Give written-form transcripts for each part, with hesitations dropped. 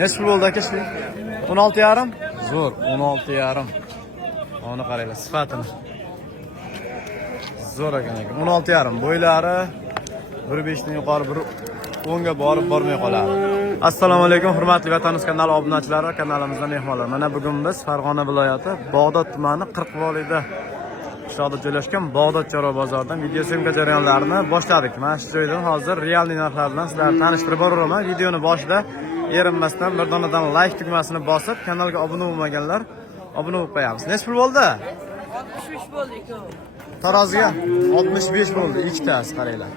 Necha pul bo'ldi aka ishlik? 16,5? Zo'r, 16,5. Ona qaranglar, sifatini. Zo'r ekan. 16,5. Bo'ylari 1.5 dan yuqori, 10 ga bormay qoladi. Assalomu alaykum, hurmatli Vatanimiz kanali obunachilari va kanalimizdan mehmonlar. Mana bugun biz Farg'ona viloyati Bog'dod tumani Qirqvolida qishloqda joylashgan Bog'dod chorva bozoridan video syomka jarayonlarini boshladik. Mana shu joydan hozir realniy narxlar bilan sizlarni tanishtirib boraman. Videoni boshida erinmasdan bir donadan like tugmasini bosib, kanalga obuna bo'lmaganlar obuna bo'lib qo'yamiz. Necha pul bo'ldi? 65 bo'ldi ikkovi. Taroziga 65 bo'ldi, ikkitasi qaranglar.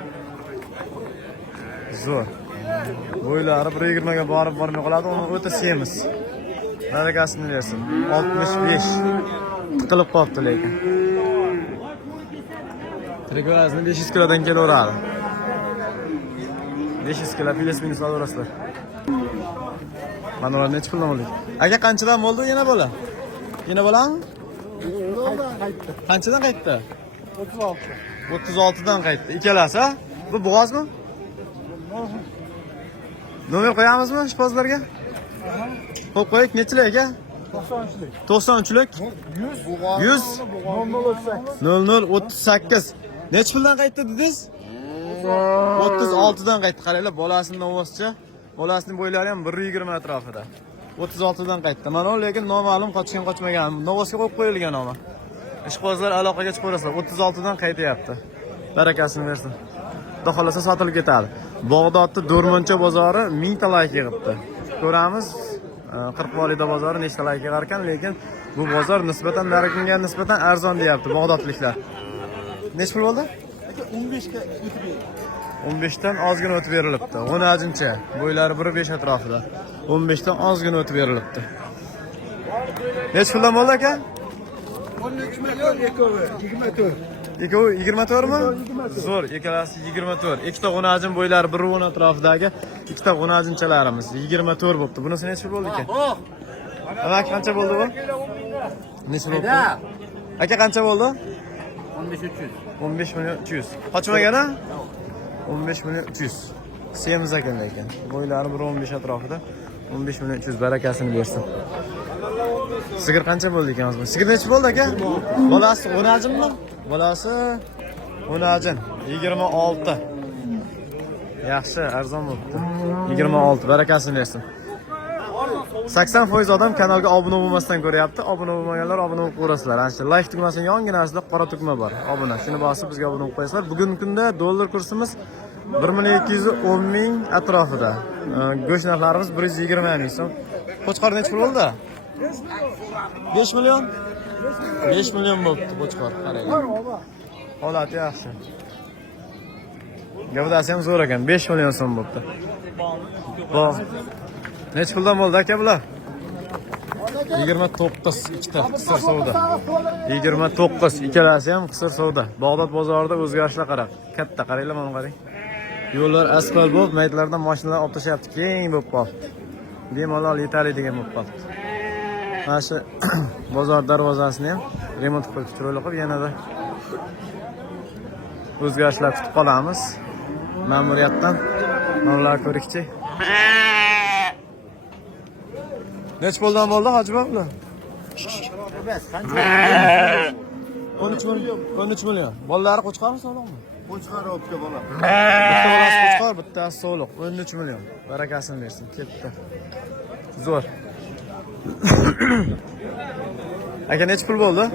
Zo'r. Bo'ylari 1.20 ga bormay qoladi, uni o'ta semiz. Barakasini bersin. 65. Tiqilib qolibdi lekin. Trigovazni 500 kilodan kelaveradi. 500 kilo plus minus olaverasizlar. Mana ular necha puldan oldik? Aka qanchadan bo'ldi yana bola? Yana bolami? Qanchadan qaytdi? 36. 36 dan qaytdi. Ikkalasi, ha? Bu bo'g'ozmi? Nomer qo'yamizmi ishbozlarga? Qo'yib qo'yik, nechilik aka? 93lik. 93lik? 100? 0038. Necha puldan qaytdi dedingiz? 36 dan qaytdi. Qaranglar, bolasining ovozcha. Bolasining bo'ylari ham 1.20 atrofida. 36 dan qaytdi. Mana lekin noma'lum qochmagan. Novosga qo'yib qo'yilgan noma. Ishbozlar aloqaga chiqaverasizlar. 36 dan qaytyapti. Barakasini bersin. Xudo xolasa sotilib ketadi. Bog'dodning Do'rmoncha bozori 1000 ta layk yig'ibdi. Ko'ramiz, Qirqvolida bozori nechta layk yig'ar ekan, lekin bu bozor nisbatan nariga nisbatan arzon deyapti bog'dodliklar. Nech pul bo'ldi? 15 ga o'tib berdi. 15 dan ozgina o'tib berilibdi. 10 ajincha, bo'ylari 1.5 atrofida. 15 dan ozgina o'tib berilibdi. Nech puldan bo'ldi aka? 13 million ikkovi 24. Ikkovi 24 mi? Zo'r, ikkalasi 24. Ikkita g'unajin bo'ylari 1.10 atrofidagi ikkita g'unajinchalarimiz 24 bo'libdi. Bunisi necha pul bo'ldi ekan? Aka qancha bo'ldi bu? Necha bo'ldi? Aka qancha bo'ldi? 15,300. 15 million 300. Qochmagana? 15 million 300. Semiz ekan lekin. Bo'ylari 1.15 atrofida. 15 million 300 barakasini bersin. Sigir qancha bo'ldi ekan hozir? Sigir necha bo'ldi aka? Bolasi 10 ajinmi? Bolasi 10 ajin. 26. Yaxshi, arzon bo'libdi. 26 barakasini bersin. 80% odam kanalga obuna bo'lmasdan ko'ryapti. Obuna bo'lmaganlar obuna bo'lib ko'rasizlar. Ana shu like tugmasining yonginasida qora tugma bor. Obuna. Shuni bosib bizga obuna bo'lib qo'yasizlar. Bugungi kunda dollar kursimiz 1.210 ming atrofida. Go'sht narxlarimiz 120 ming so'm. Qo'chqor necha pul bo'ldi? 5 million? 5 million bo'libdi qo'chqor. Qaranglar. Holati yaxshi. Gavdasi ham zo'r ekan. 5 million so'm bo'libdi. Xo'p. Necha puldan bo'ldi aka bular? 29 ikkita qisir savdo. 29 ikkalasi ham qisir savdo. Bog'dod bozorida o'zgarishlar qarab. Katta qaranglar, mana qarang. Yo'llar asfalt bo'lib, maytlardan mashinalar olib tashyapti, keng bo'lib qoldi. Bemalol yetadigan bo'lib qoldi. Mana shu bozor darvozasini ham remont qilib chiroyli qilib yanada o'zgarishlar kutib qolamiz. Ma'muriyatdan mavlar ko'rikchi. Necha puldan bo'ldi hojibob bular? Emas, qancha? 13 million. 13 million. Bolalari qo'chqarmi, so'liqmi? Qo'chqar olibga bola. Bitta bolasi qo'chqar, bittasi so'liq. 13 million. Barakasini bersin, ketdi. Zo'r. Aka necha pul bo'ldi?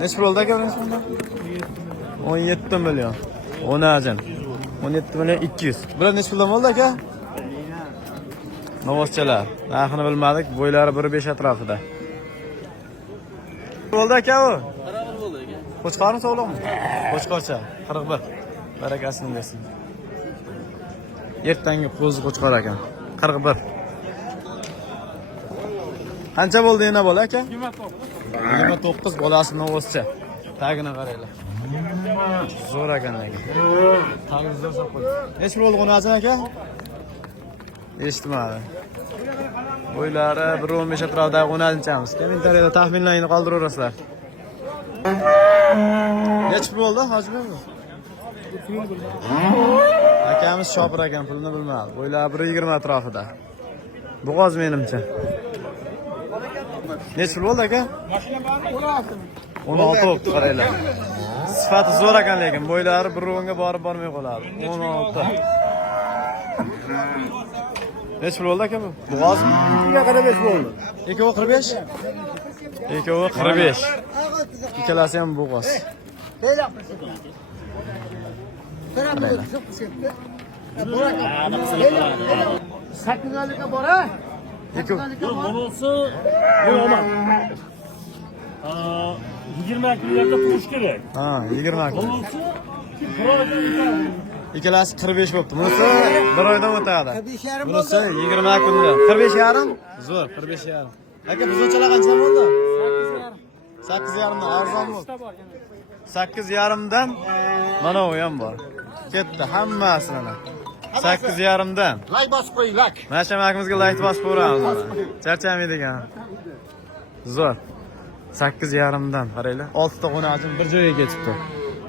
Necha pul bo'ldi aka? 17 million. 10 ajin. 17 million 200. Bular necha puldan bo'ldi aka? Novoschalar. Narxini bilmadik, bo'ylari 1.5 atrofida. Bo'ldi aka u? 41 bo'ldi aka. Qo'chqarmi, so'liqmi? Qo'chqorcha, 41. Barakasini bersin. Ertangi qo'zi qo'chqor ekan. 41. Qancha bo'ldi yana bola aka? 29 bolasi novoscha. Tagini qaranglar. Zo'r ekan lekin. Tagini zo'r saqladi. Necha bo'ldi g'unajin aka? Eshitmadi. Bo'ylari 1.15 atrofidagi g'unajinchamiz. Kommentariyada taxminlaringni qoldiraverasizlar. Necha pul bo'ldi hojibek? Akamiz shopir ekan, pulni bilmadi. Bo'ylari 1.20 atrofida. Bo'g'oz menimcha. Necha pul bo'ldi aka? 16 bo'libdi qaranglar. Sifati zo'r ekan lekin bo'ylari bir o'nga borib bormay qoladi. 16. Necha pul bo'ldi aka bu? Bo'g'ozmi? 45 bo'ldi. Ikkovi 45? Ikkovi 45. Ikkalasi ham bo'g'oz. Sakkizolikka bora. Bunisi yo'qman. 20 kunlarda turish kerak. Ha, 20 kun. Bunisi bir oydan o'tadi. Ikkalasi 45 bo'libdi. Bunisi bir oydan o'tadi. Bunisi 20 kunda. 45 yarim? Zo'r, 45 yarim. Aka, buzuvchilar qanchadan bo'ldi? 8,5 dan arzon bo'ldi. 8,5 dan mana u ham bor. Ketdi hammasini. 8,5 dan. Lay bosib qo'y, lak. Mana shu makimizga like bosib qo'yamiz. Charchamaydigan. Zo'r. 8,5 dan qaranglar. 6 ta qo'najim bir joyga ketibdi.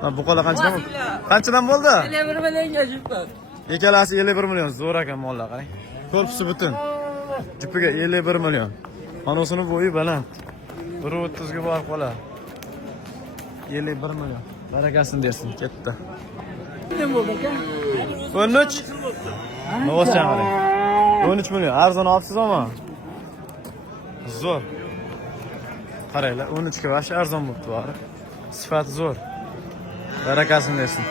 Mana bu qo'la qanchadan bo'ldi? Qanchadan bo'ldi? 51 millionga jipdan. Ikkalasi 51 million. Zo'r ekan mollar qarang. Korpusi butun. Jipiga 51 million. Manosini bo'yi baland. 1.30 ga borib qoladi. 51 million. Barakasini bersin, ketdi. Nima bo'ldi aka? 13. Novoscha qarang. 13 million. Arzon olibsizmi? Zo'r. Qaranglar, 13 ga vash arzon bo'libdi bari. Sifati zo'r. Barakasini bersin.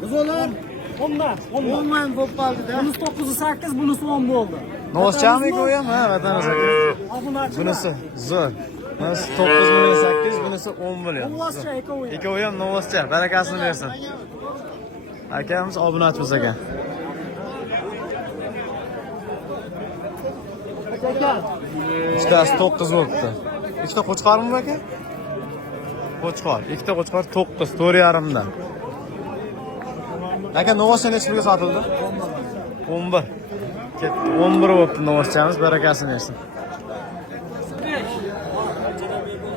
Buzolar 10 bo'lib qoldi-da. Bunisi 9.8, bunisi 10 bo'ldi. Novoschami qo'yam? Ha, vataniz aka. Bunisi zo'r. Bunisi 9 million 8, bunisi 10 million. Novoscha ekovi. Ikkovi ham novoscha. Barakasini bersin. Akamiz obunachimiz ekan. Ikkitasi 9 bo'libdi. Ikkita qo'chqormi aka? Qo'chqor. Ikkita qo'chqor 9, 4,5 dan. Aka, novoscha necha pulga sotildi? 11. Ketdi. 11 bo'libdi novoschamiz, barakasini bersin.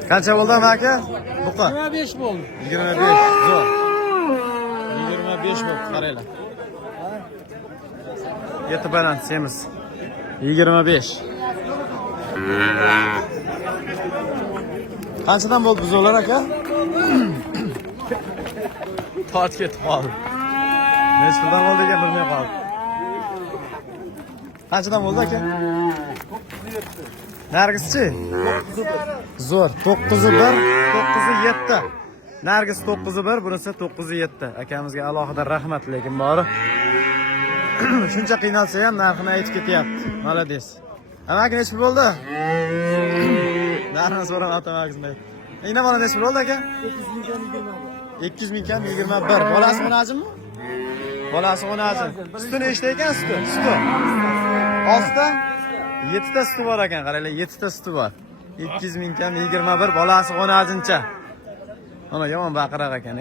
Qancha bo'ldi aka? Buqa. 25 bo'ldi. 25. Zo'r. 25 bo'ldi, qaranglar. Yeti baland semiz. 25. Qanchadan bo'ldi buzolar aka? Tot ketib qoldi. Necha puldan bo'ldi ekan bilmay qoldim. Qanchadan bo'ldi aka? Nargischi? Zo'r. 9'u 1, 9'u 7. Nargis 9'u 1, bunisi 9'u 7. Akamizga alohida rahmat, lekin bori. Shuncha qiynalsa ham narxini aytib ketyapti. Malades. Amaki necha pul bo'ldi? Narxini so'ramoqda maksimay. Ina bola necha pul bo'ldi aka? 200 ming kam 21. Bolasi onajimmi? Bolasi onajim. Suti nechta ekan suti? Suti. 6 ta? 7 ta suti bor ekan, qaranglar, 7 ta suti bor. 200 ming kam 21, bolasi onajincha. Mana yomon baqirar ekan,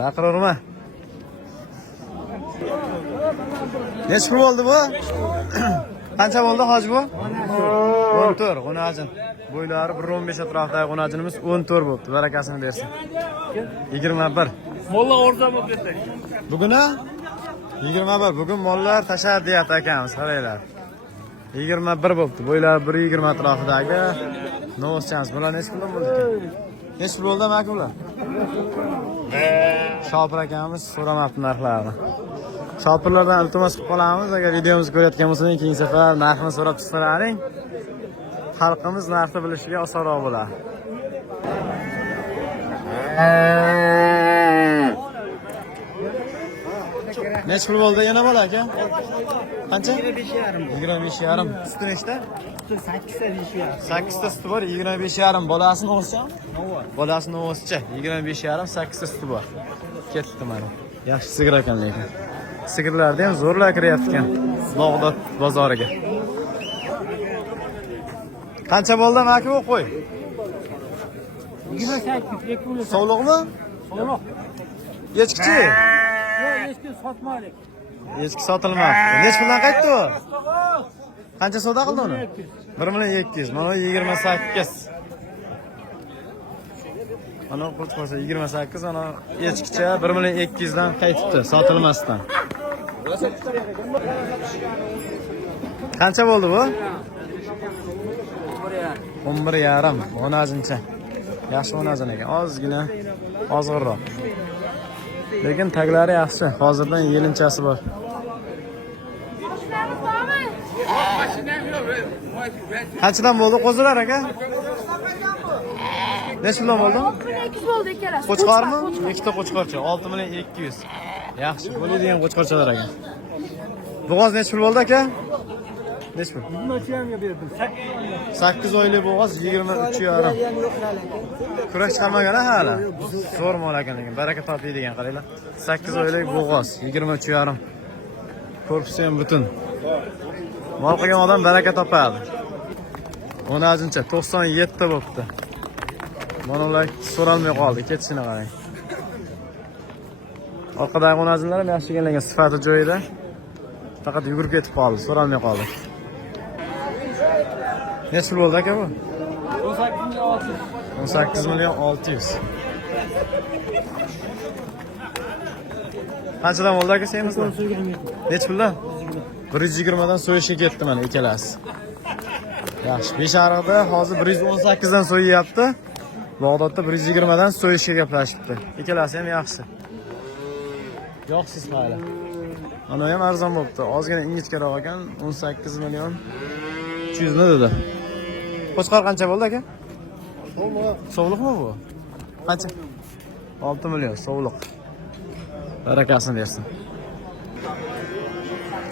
Baqiraverma. Necha pul bo'ldi bu? Qancha bo'ldi hoji bu? 14, onajin. Bo'ylari 1.15 atrofidagi onajinimiz 14 bo'libdi. Barakasini bersin. 21. Mollar o'rta bo'lib ketdi. Buguna 21. Bugun mollar tashar deyapti akamiz, qaranglar. 21 bo'libdi. Bo'ylari 1.20 atrofidagi novoschamiz. Bular necha puldan bo'ldi ekan? Necha pul bo'ldi aka bular? Shopir akamiz so'ramabdi narxlarini. Shopirlardan iltimos qilib qolamiz, agar videomizni ko'rayotgan bo'lsangiz, keyingi safar narxini so'rab chiqsalaring, xalqimiz narxni bilishiga osonroq bo'ladi. Necha pul bo'ldi yana bola aka? Qancha? 25,5. Suti nechta? 8 ta deyishgan. 8 ta suti bor, 25,5. Bolasini olsa? Bolasini olsa 25,5, 8 ta suti bor. Ketdi mana. Yaxshi sigir ekan lekin. Sigirlarda ham zo'rlar kiryapti ekan Bag'dod bozoriga. Qancha bo'ldi aka bu qo'y? 28. Sog'liqmi? Sog'liq. Echkichi? Yo'q, echki sotmadik. Echki sotilmabdi. Nech puldan qaytdi u? Qancha savdo qildi uni? 1,200,000. Mana 28. Ana qo'chqo'sa 28, ana echkicha 1,200,000 dan qaytibdi, sotilmasdan. Qancha bo'ldi bu? Buraya. 11,5. O'nazincha. Yaxshi o'nazin ekan. Ozgina ozg'irroq. Lekin taglari yaxshi. Hozirdan yelinchasi bor. Qanchadan bo'ldi qo'zilar aka? Nechdan bo'ldi? 200 bo'ldi ikkalasi. Qo'chqormi? Ikkita qo'chqorcha 6,200,000. Yaxshi, bo'ladigan qo'chqorchalar ekan. Bo'g'oz nech pul bo'ldi aka? Nech pul? 23,5 berdim. 8 oylik bo'g'oz 23,5. Kurak chiqarmagan hali. Zo'r mol ekan lekin baraka topiydigan qaranglar. 8 oylik bo'g'oz 23,5. Korpusi ham butun. Mol qilgan odam baraka topadi. O'nazincha 97 bo'libdi. Mana ular so'ralmay qoldi, ketishini qarang. Orqadagi o'nazinlar ham yaxshi ekanlar, sifati joyida. Faqat yugurib ketib qoldi, so'ralmay qoldi. Nech pul bo'ldi aka bu? 18,600,000. Qanchadan bo'ldi aka semizda? Nech puldan? 120 dan so'yishga ketdi mana ikkalasi. Yaxshi, Beshariqda hozir 118 dan so'yiyapti. Bag'dodda 120 dan so'yishga gaplashibdi. Ikkalasi ham yaxshi. Yo'qsiz hali. Ana ham arzon bo'libdi. Ozgina ingichkaroq ekan, 18,300,000 dedi. Qo'chqor qancha bo'ldi aka? Sovliqmi bu? Qancha? 6 million sovliq. Barakasini bersin.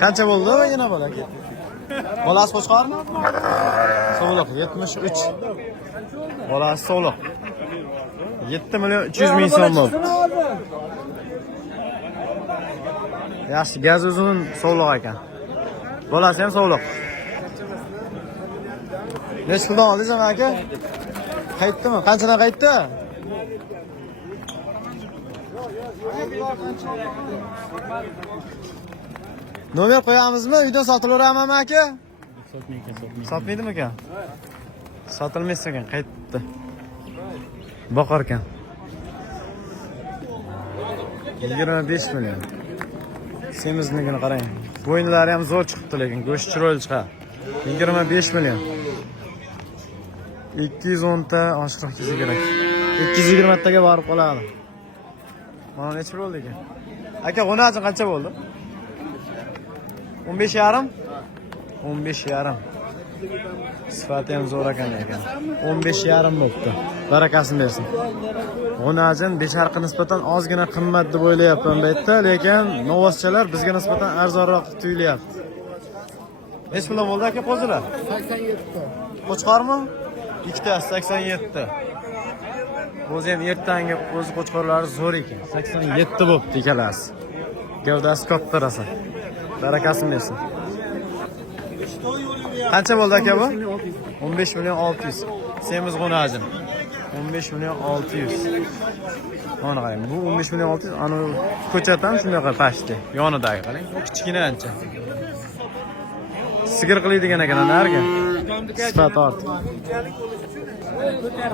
Qancha bo'ldi yana bola aka? Bolasi qo'chqormi? Sovliq 73. Bolasi sovliq. 7,300,000 so'm bo'ldi. Yaxshi, gaz uzun sovliq ekan. Bolasi ham sovliq. Nech puldan oldingiz aka? Qaytdimi? Qanchadan qaytdi? Nomer qo'yamizmi? Uydan sotilaveradimi aka? Sotmaydimi aka? Sotilmas ekan, qaytdi. Boqar ekan. 25 million. Semizligini qarang. Bo'ynlari ham zo'r chiqibdi lekin go'sht chiroyli chiqadi. 25 million. 210 ta oshqoq kelsa kerak. 220 taga borib qoladi. Mana necha bo'ldi ekan? Aka, g'unajin qancha bo'ldi? 15,5? 15,5. Sifati ham zo'r ekan. 15,5 bo'libdi. Barakasini bersin. G'unajin Beshariqqa nisbatan ozgina qimmat deb o'ylayapman bu yerda, lekin novvoschalar bizga nisbatan arzonroq tuyulyapti. Nech puldan bo'ldi aka qo'zilar? 87 ta. Qo'chqormi? Ikkitasi 87. O'zi ham ertangi qo'zi qo'chqorlari zo'r ekan. 87 bo'libdi ikkalasi. Gavdasi katta rosa. Barakasini bersin. Qancha bo'ldi aka bu? 15,600,000. Semiz g'unajin. 15,600,000. Mana qarang, bu 15,600,000. Ana ko'chatdan shunaqa pastda, yonidagi qarang. Kichkina ancha. Sigir qiladigan ekan narga. Sifat ortiq.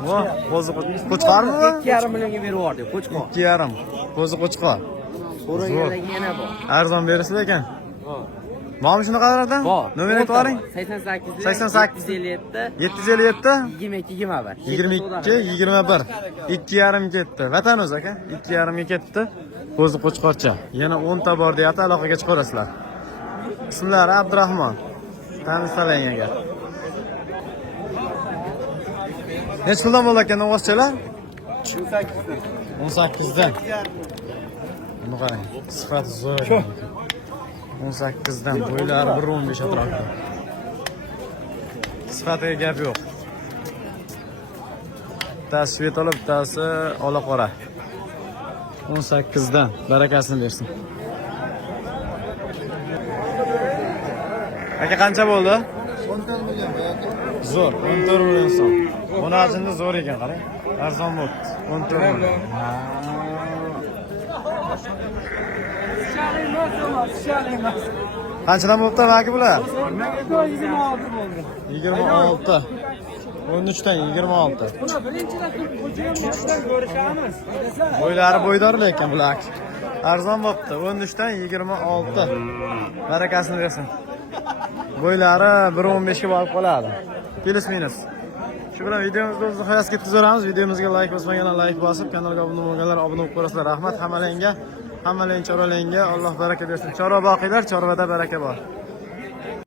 Voh, qo'zi qo'chqormi? 2,5 millionga berib yubordik, qo'chqor. 2,5. Qo'zi qo'chqor. So'raganlar yana bor. Arzon berasiz ekan. Bormi shunaqalardan? Bor. Nomer aytib yuboring. 88 88 757 757 22 21. 22 21. 2,5 ketdi. Vatan o'zi aka. 2,5 ga ketdi. Qo'zi qo'chqorcha. Yana 10 ta bor deyapti, aloqaga chiqarasizlar. Ismlari Abdurahmon. Tanishsalang agar. Nech puldan bo'ldi ekan novvoschalar? 18 dan. Buni qarang, sifati zo'r. 18 dan, bo'ylari 1.15 atrofida. Sifatiga gap yo'q. Bittasi svetolib, bittasi ola qora. 18 dan, barakasini bersin. Aka qancha bo'ldi? 14 million aka. Zo'r, 14 million so'm. Buni ajinda zo'r ekan, qarang. Arzon bo'libdi. 14 million. Qanchadan bo'libdi aka bular? 26 bo'ldi. 26. 13 dan 26. Buni birinchidan ko'chirib ko'rishamiz. Bo'ylari bo'ydor lekin bular. Arzon bo'libdi. 13 dan 26. Barakasini bersin. Bo'ylari 1.15 ga borib qoladi. Plus minus. Shu bilan videomizni o'z nihoyasiga yetkazamiz. Videomizga like bosmaganlar like bosib, kanalga obuna bo'lganlar obuna bo'lib qo'yasizlar. Rahmat hammalarga, hammalarning chorvalariga Alloh baraka bersin. Chorva boqinglar, chorvada baraka bor.